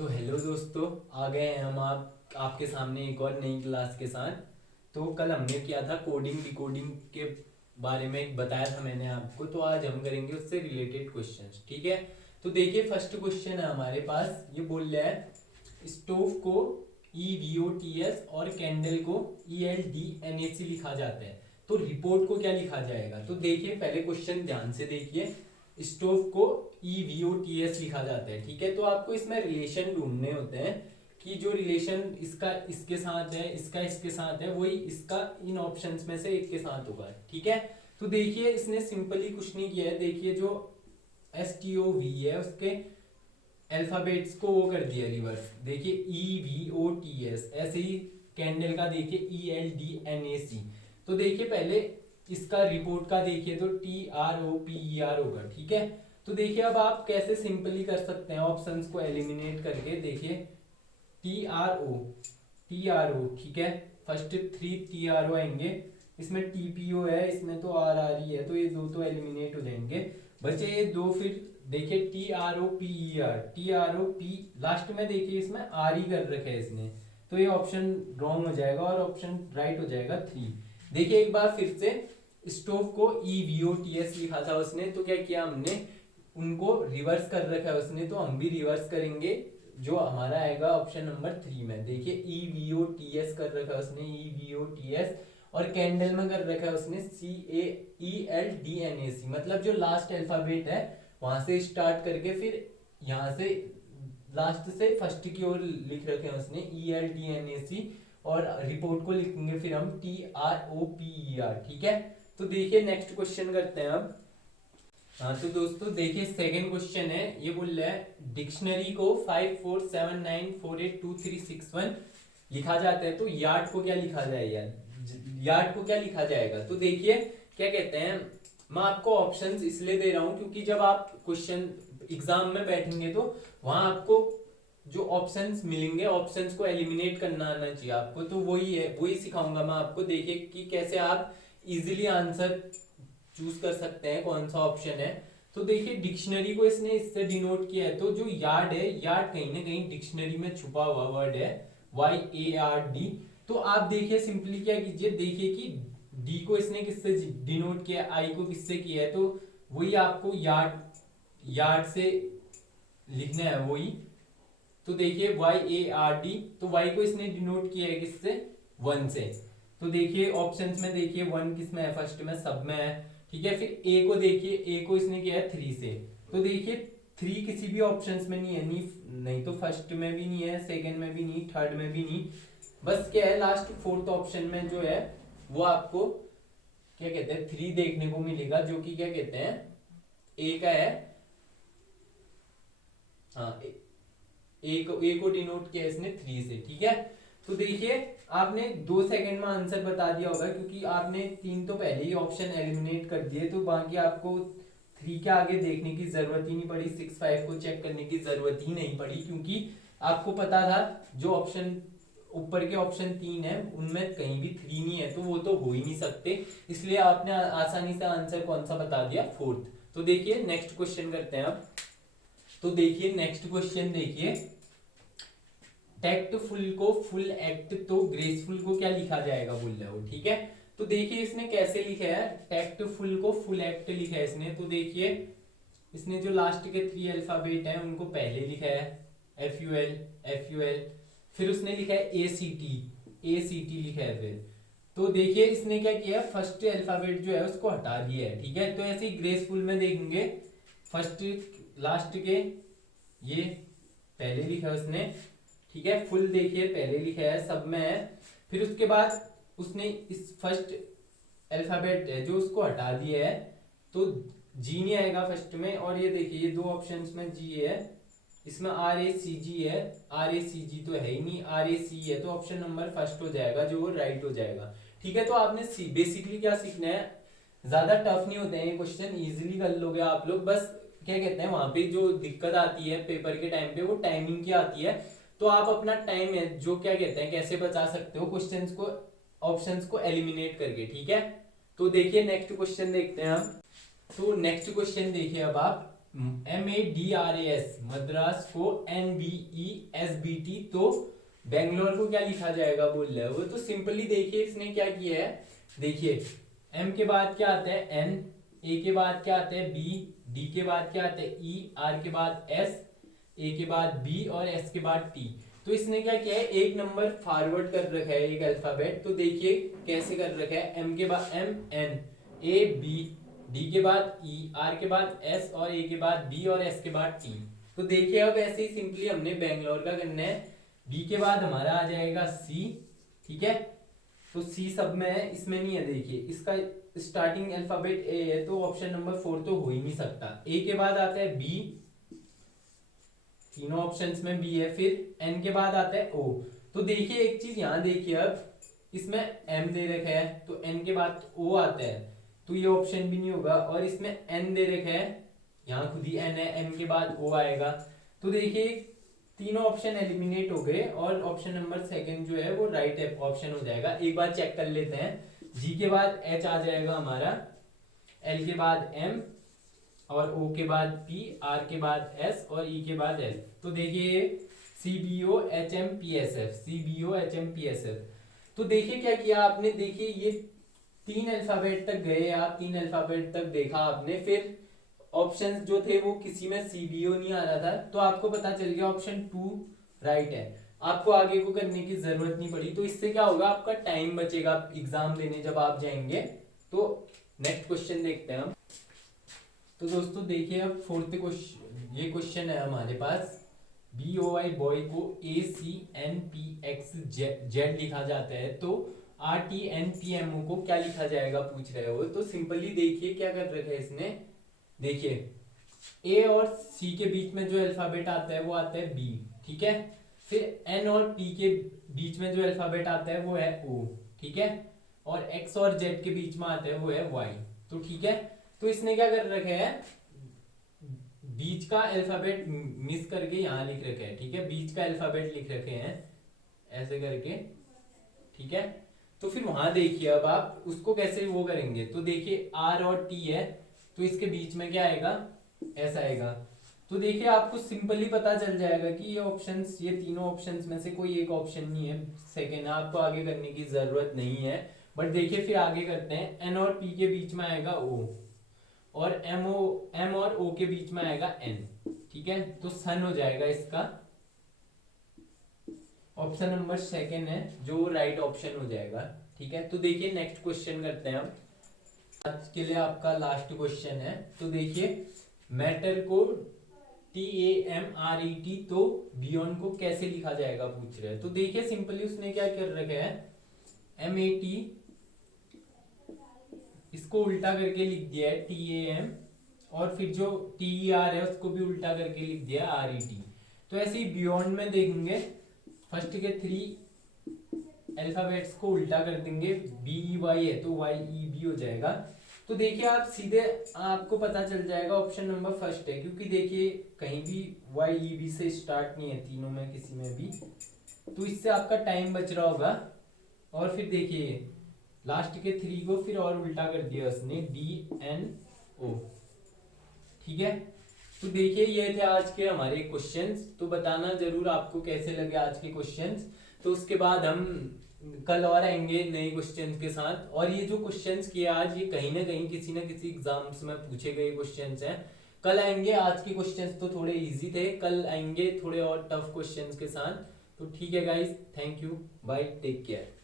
तो हेलो दोस्तों, आ गए हैं हम आपके सामने एक और नई क्लास के साथ। तो कल हमने किया था कोडिंग डिकोडिंग के बारे में बताया था मैंने आपको। तो आज हम करेंगे उससे रिलेटेड क्वेश्चंस, ठीक है। तो देखिए फर्स्ट क्वेश्चन है हमारे पास, ये बोल रहा है स्टोव को EVOTS और कैंडल को ELDNAC लिखा जाता है, तो रिपोर्ट को क्या लिखा जाएगा। तो देखिए पहले क्वेश्चन ध्यान से देखिए। स्टोव को EVOTS लिखा जाता है, ठीक है। तो आपको इसमें रिलेशन ढूंढने होते हैं कि जो रिलेशन इसका इसके साथ है, इसका इसके साथ है, वही इसका इन ऑप्शंस में से एक के साथ होगा, ठीक है। तो देखिए इसने सिंपली कुछ नहीं किया है। देखिए जो STOV है उसके अल्फाबेट्स को वो कर दिया रिवर्स। देखिए EVOTS, ऐसे ही कैंडल का देखिए ELDNAC। तो देखिए पहले इसका रिपोर्ट का देखिए तो TROPER होगा, ठीक है। तो देखिए अब आप कैसे सिंपली कर सकते हैं ऑप्शंस को एलिमिनेट करके। देखिए TRO, ठीक है। फर्स्ट 3 TRO आएंगे, इसमें TPO है, इसमें तो RRE है, तो ये दो तो एलिमिनेट हो जाएंगे, बचे ये दो। फिर देखिए TROPER लास्ट में देखिए इसमें RE कर रखे है इसने, तो ये ऑप्शन रॉन्ग हो जाएगा और ऑप्शन राइट हो जाएगा 3। देखिए एक बार फिर से, स्टोव को EVOTS लिखा था उसने, तो क्या किया हमने, उनको रिवर्स कर रखा है उसने, तो हम भी रिवर्स करेंगे। जो हमारा आएगा ऑप्शन नंबर 3 में, देखिए EVOTS कर रखा है उसने, EVOTS। और कैंडल में कर रखा है उसने CAELDNAC, मतलब जो लास्ट अल्फाबेट है वहां से स्टार्ट करके फिर यहाँ से लास्ट से फर्स्ट की ओर लिख रखे हैं उसने ELDNAC। और रिपोर्ट को लिखेंगे फिर हम TROPER, ठीक है। तो देखिए नेक्स्ट क्वेश्चन करते हैं अब। हाँ तो दोस्तों देखिए सेकंड क्वेश्चन है, ये बोल रहा है डिक्शनरी को 5479482361 लिखा जाता है, तो यार्ड को क्या लिखा जाए यार, यार्ड को क्या लिखा जाएगा। तो देखिए क्या कहते हैं, मैं आपको ऑप्शंस इसलिए दे रहा हूं क्योंकि जब आप क्वेश्चन एग्जाम में बैठेंगे तो वहां आपको जो ऑप्शंस मिलेंगे, ऑप्शंस को एलिमिनेट करना आना चाहिए आपको। तो वही है, वही सिखाऊंगा मैं आपको। देखिए कि कैसे आप इजीली आंसर चूज कर सकते हैं, कौन सा ऑप्शन है। तो देखिए डिक्शनरी को इसने इससे डिनोट किया है, तो जो यार्ड है, यार्ड कहीं ना कहीं डिक्शनरी में छुपा हुआ वर्ड है, YARD। तो आप देखिए सिंपली क्या कीजिए, देखिए कि डी को इसने किससे डिनोट किया, आई को किससे किया है, तो वही आपको यार्ड यार्ड से लिखना है वही। तो देखिए YARD, तो Y को इसने डिनोट किया है किससे, 1 से। तो देखिए ऑप्शंस में देखिए 1 किस में है, फर्स्ट में, सब में है, ठीक है। फिर ए को देखिए, ए को इसने किया है 3 से। तो देखिए 3 किसी भी ऑप्शंस में नहीं है, नहीं तो फर्स्ट में भी नहीं है, सेकंड में भी नहीं, थर्ड में भी नहीं। बस क्या है लास्ट फोर्थ ऑप्शन में जो है वो आपको क्या कहते हैं 3 देखने को मिलेगा, जो कि क्या कहते हैं ए का है। हाँ ए को डिनोट किया इसने 3 से, ठीक है। तो देखिए आपने 2 सेकंड में आंसर बता दिया होगा क्योंकि आपने 3 तो पहले ही ऑप्शन एलिमिनेट कर दिए, तो बाकी आपको 3 के आगे देखने की जरूरत ही नहीं पड़ी, 6 5 को चेक करने की जरूरत ही नहीं पड़ी, क्योंकि आपको पता था जो ऑप्शन ऊपर के ऑप्शन 3 है उनमें कहीं भी 3 नहीं है, तो वो तो हो ही नहीं सकते, इसलिए आपने आसानी से आंसर कौन सा बता दिया, फोर्थ। तो देखिए नेक्स्ट क्वेश्चन करते हैं अब। तो देखिए नेक्स्ट क्वेश्चन देखिए, टैक्टफुल को फुल एक्ट तो ग्रेसफुल को क्या लिखा जाएगा बोल रहा है वो, ठीक है। तो देखिए इसने कैसे लिखा है, टैक्टफुल को फुल एक्ट लिखा है इसने। तो देखिए इसने जो लास्ट के 3 अल्फाबेट हैं उनको पहले लिखा है, FUL, फिर उसने लिखा है ACT लिखा है फिर। तो देखिए इसने क्या किया, फर्स्ट अल्फाबेट जो है उसको हटा दिया है, ठीक है। तो ऐसे ही ग्रेसफुल में देखेंगे, फर्स्ट लास्ट के ये पहले लिखा है उसने, ठीक है। फुल देखिए पहले लिखा है, सब में है। फिर उसके बाद उसने इस फर्स्ट अल्फाबेट है जो उसको हटा दिया है, तो जी नहीं आएगा फर्स्ट में। और ये देखिए ये 2 ऑप्शंस में जी है, इसमें RACG है, RACG तो है ही नहीं, RAC है, तो ऑप्शन नंबर फर्स्ट हो जाएगा जो वो राइट हो जाएगा, ठीक है। तो आपने बेसिकली क्या सीखना है, ज्यादा टफ नहीं होते हैं ये क्वेश्चन, इजीली कर लोगे आप लोग। बस क्या कहते हैं वहां पे जो दिक्कत आती है पेपर के टाइम पे वो टाइमिंग की आती है, तो आप अपना टाइम है जो क्या कहते हैं कैसे बचा सकते हो क्वेश्चंस को, ऑप्शंस को एलिमिनेट करके, ठीक है। तो देखिए नेक्स्ट क्वेश्चन देखते हैं हम। तो नेक्स्ट क्वेश्चन देखिए अब आप, MADRAS मद्रास को NBESBT, तो बेंगलोर को क्या लिखा जाएगा बोल रहे हो। वो तो सिंपली देखिए इसने क्या किया है, देखिए M के बाद क्या आता है N, A के बाद क्या आता है B, D के बाद क्या आता है E, R के बाद S, A के बाद B और S के बाद T। तो इसने क्या किया है, एक नंबर फॉरवर्ड कर रखा है एक अल्फाबेट। तो देखिए कैसे कर रखा है, M के बाद M N A B, D के बाद E, R के बाद S और A के बाद B और S के बाद T। तो देखिए अब ऐसे ही सिंपली हमने बेंगलोर का करना है। B के बाद हमारा आ जाएगा C, ठीक है, तो C सब में है, इसमें नहीं है। देखिए इसका स्टार्टिंग अल्फाबेट A है, तो ऑप्शन नंबर 4 तो हो ही नहीं सकता। A के बाद आता है B, तीनों ऑप्शंस में B है। फिर N के बाद आता है O। तो देखिए एक चीज यहाँ देखिए, अब इसमें M दे रखा है तो N के बाद O आता है, तो ये ऑप्शन भी नहीं होगा। और इसमें N दे रखा है, यहाँ खुद ही N है, N के बाद O आएगा। तो देखिए तीनों ऑप्शन एलिमिनेट हो गए और ऑप्शन नंबर सेकंड जो है वो राइट ऑप्शन हो जाएगा। एक बार चेक कर लेते हैं। G के बाद H आ जाएगा हमारा, L के बाद M और O के बाद P, R के बाद S और E के बाद L। तो देखिए CBOHMPSF। तो देखिए क्या किया आपने, देखिए ये 3 अल्फाबेट तक गए आप, 3 अल्फाबेट तक देखा आपने। फिर ऑप्शंस जो थे वो किसी में CBO नहीं आ रहा था, तो आपको पता चल गया ऑप्शन 2 राइट है। आपको आगे को करने की जरूरत नहीं पड़ी। तो इससे क्या होगा, आपका टाइम बचेगा एग्जाम देने जब आप जाएंगे। तो नेक्स्ट क्वेश्चन देखते हैं हम। तो दोस्तों देखिए अब फोर्थ क्वेश्चन, ये क्वेश्चन है हमारे पास, BOY बॉय को ACNPXZ लिखा जाता है, तो RTNPMO को क्या लिखा जाएगा पूछ रहे हो। तो सिंपली देखिए क्या कर रखा है इसने, देखिए A और C के बीच में जो अल्फाबेट आता है वो आता है B, ठीक है। फिर N और P के बीच में जो अल्फाबेट आता है वो है O, ठीक है। और X और Z के बीच में आता है वो है Y, तो ठीक है। तो इसने क्या कर रखा है, बीच का अल्फाबेट मिस करके यहाँ लिख रखे हैं, ठीक है। बीच का अल्फाबेट लिख रखे हैं ऐसे करके, ठीक है। तो फिर वहां देखिए अब आप उसको कैसे वो करेंगे। तो देखिए R और T है, तो इसके बीच में क्या आएगा, ऐसा आएगा। तो देखिए आपको सिंपली पता चल जाएगा कि ये ऑप्शंस, ये तीनों ऑप्शंस में से कोई एक ऑप्शन नहीं है सेकेंड, आपको आगे करने की जरूरत नहीं है। बट देखिए फिर आगे करते हैं। N और P के बीच में आएगा O और M और O के बीच में आएगा N, ठीक है। तो सन हो जाएगा इसका, ऑप्शन नंबर सेकेंड है जो राइट ऑप्शन हो जाएगा, ठीक है। तो देखिए नेक्स्ट क्वेश्चन करते हैं हम। आज के लिए आपका लास्ट क्वेश्चन है। तो देखिए मैटर को TAMRET तो बियॉन्ड को कैसे लिखा जाएगा पूछ रहे हैं। तो देखिए सिंपली उसने क्या कर रखा है, MAT इसको उल्टा करके लिख दिया है TAM, और फिर जो TER है उसको भी उल्टा करके लिख दिया RET। तो ऐसे ही बियॉन्ड में देखेंगे, फर्स्ट के 3 अल्फाबेट्स को उल्टा कर देंगे, BEY है तो YEB हो जाएगा। तो देखिए आप सीधे आपको पता चल जाएगा ऑप्शन नंबर फर्स्ट है, क्योंकि देखिए कहीं भी YEB से स्टार्ट नहीं है तीनों में किसी में भी, तो इससे आपका टाइम बच रहा होगा। और फिर देखिए लास्ट के 3 को फिर और उल्टा कर दिया उसने, DNO, ठीक है। तो देखिए ये थे आज के हमारे क्वेश्चंस। तो बताना जरूर आपको कैसे लगे आज के क्वेश्चंस। तो उसके बाद हम कल और आएंगे नए क्वेश्चंस के साथ। और ये जो क्वेश्चंस किए आज, ये कहीं ना कहीं किसी ना किसी एग्जाम्स में पूछे गए क्वेश्चंस हैं। कल आएंगे, आज के क्वेश्चंस तो थोड़े इजी थे, कल आएंगे थोड़े और टफ क्वेश्चंस के साथ। तो ठीक है guys, thank you, bye, take care.